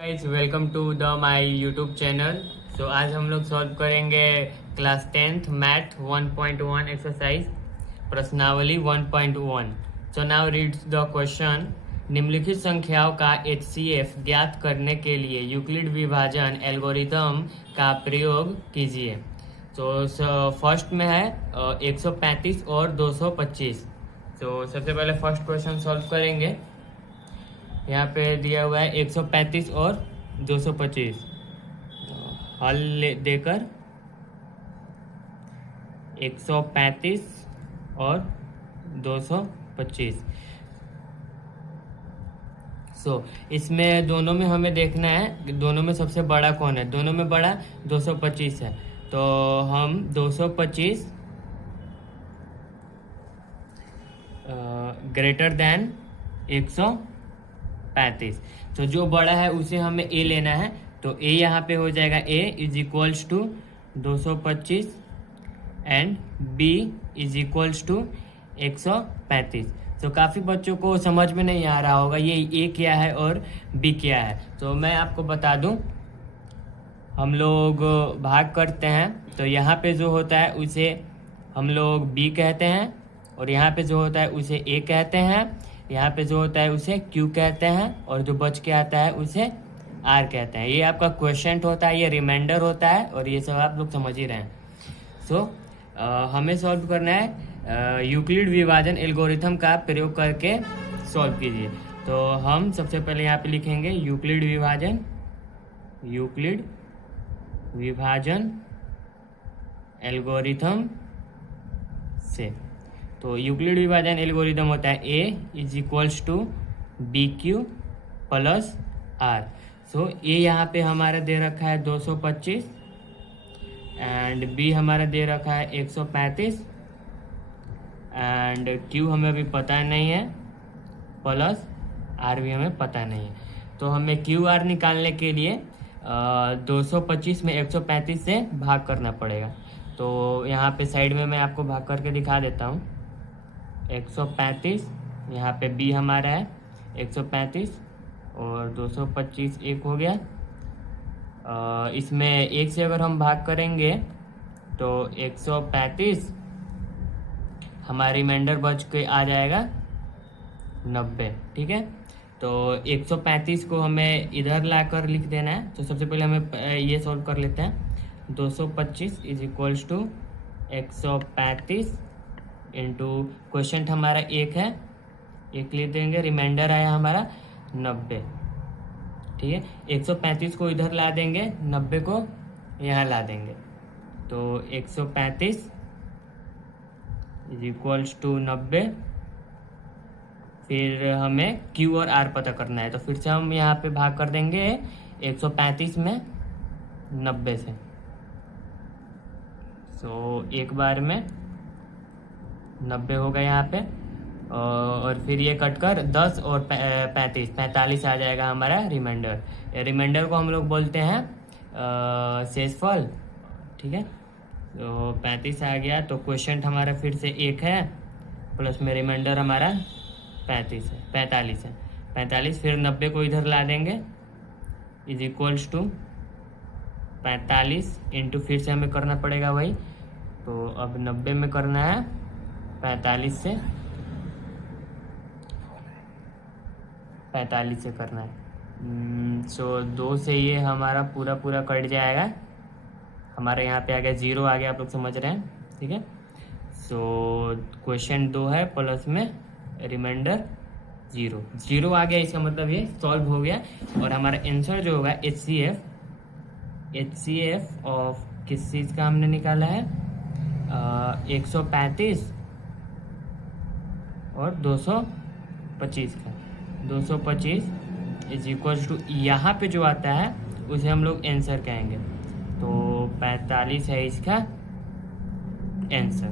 Guys welcome to the my YouTube channel. So आज हम लोग सॉल्व करेंगे क्लास 10th मैथ 1.1 एक्सरसाइज प्रश्नावली 1.1। So now reads the question. निम्नलिखित संख्याओं का HCF ज्ञात करने के लिए यूक्लिड विभाजन एल्गोरिथम का प्रयोग कीजिए। तो फर्स्ट में है 135 और 225। तो सबसे पहले फर्स्ट क्वेश्चन सॉल्व करेंगे। यहाँ पे दिया हुआ है 135 और 225। हल देकर 135 और 225। इसमें दोनों में हमें देखना है कि दोनों में सबसे बड़ा कौन है। दोनों में बड़ा 225 है, तो हम 225 ग्रेटर देन 135। तो जो बड़ा है उसे हमें ए लेना है। तो ए यहाँ पे हो जाएगा A is equals to 225 and B is equals to 135। तो काफ़ी बच्चों को समझ में नहीं आ रहा होगा ये ए क्या है और बी क्या है। तो मैं आपको बता दूं, हम लोग भाग करते हैं तो यहाँ पे जो होता है उसे हम लोग बी कहते हैं, और यहाँ पे जो होता है उसे ए कहते हैं, यहाँ पे जो होता है उसे क्यू कहते हैं, और जो बच के आता है उसे आर कहते हैं। ये आपका क्वेश्चन होता है, ये रिमाइंडर होता है, और ये सब आप लोग समझ ही रहे हैं। हमें सॉल्व करना है यूक्लिड विभाजन एल्गोरिथम का प्रयोग करके सॉल्व कीजिए। तो हम सबसे पहले यहाँ पे लिखेंगे यूक्लिड विभाजन एल्गोरिथम से। तो यूक्लिड विभाजन एल्गोरिथम होता है A is equals to B Q plus R. A यहाँ पे हमारा दे रखा है 225 एंड बी हमारा दे रखा है 135 एंड क्यू हमें अभी पता नहीं है, प्लस आर भी हमें पता नहीं है। तो हमें क्यू आर निकालने के लिए 225 में 135 से भाग करना पड़ेगा। तो यहाँ पे साइड में मैं आपको भाग करके दिखा देता हूँ। 135 यहाँ पे बी हमारा है 135 और 225 एक हो गया। इसमें एक से अगर हम भाग करेंगे तो 135 हमारा रिमाइंडर बच के आ जाएगा 90। ठीक है, तो 135 को हमें इधर लाकर लिख देना है। तो सबसे पहले हमें ये सॉल्व कर लेते हैं। 225 is equals to 135 into question हमारा एक है, एक लिख देंगे, रिमाइंडर आया हमारा 90। ठीक है, 135 को इधर ला देंगे, 90 को यहाँ ला देंगे। तो 135 इज इक्वल्स टू 90। फिर हमें क्यू और आर पता करना है। तो फिर से हम यहाँ पे भाग कर देंगे 135 में 90 से। एक बार में 90 होगा यहाँ पे, और फिर ये कटकर 10 और 45 आ जाएगा हमारा रिमाइंडर। रिमाइंडर को हम लोग बोलते हैं शेषफल। ठीक है, तो 35 आ गया। तो क्वेश्चन हमारा फिर से एक है, प्लस में रिमाइंडर हमारा 45 है। 45 फिर 90 को इधर ला देंगे इज इक्वल्स टू 45 इंटू फिर से हमें करना पड़ेगा वही। तो अब 90 में करना है 45 से करना है। 2 से ये हमारा पूरा कट जाएगा। हमारे यहाँ पे आ गया 0 आ गया, आप लोग समझ रहे हैं। ठीक है, क्वेश्चन 2 है, प्लस में रिमाइंडर 0 आ गया। इसका मतलब ये सॉल्व हो गया। और हमारा आंसर जो होगा HCF ऑफ किस चीज़ का हमने निकाला है 135 और 225 का। 225 इज इक्वल्स टू यहाँ पे जो आता है उसे हम लोग आंसर कहेंगे। तो 45 है इसका आंसर।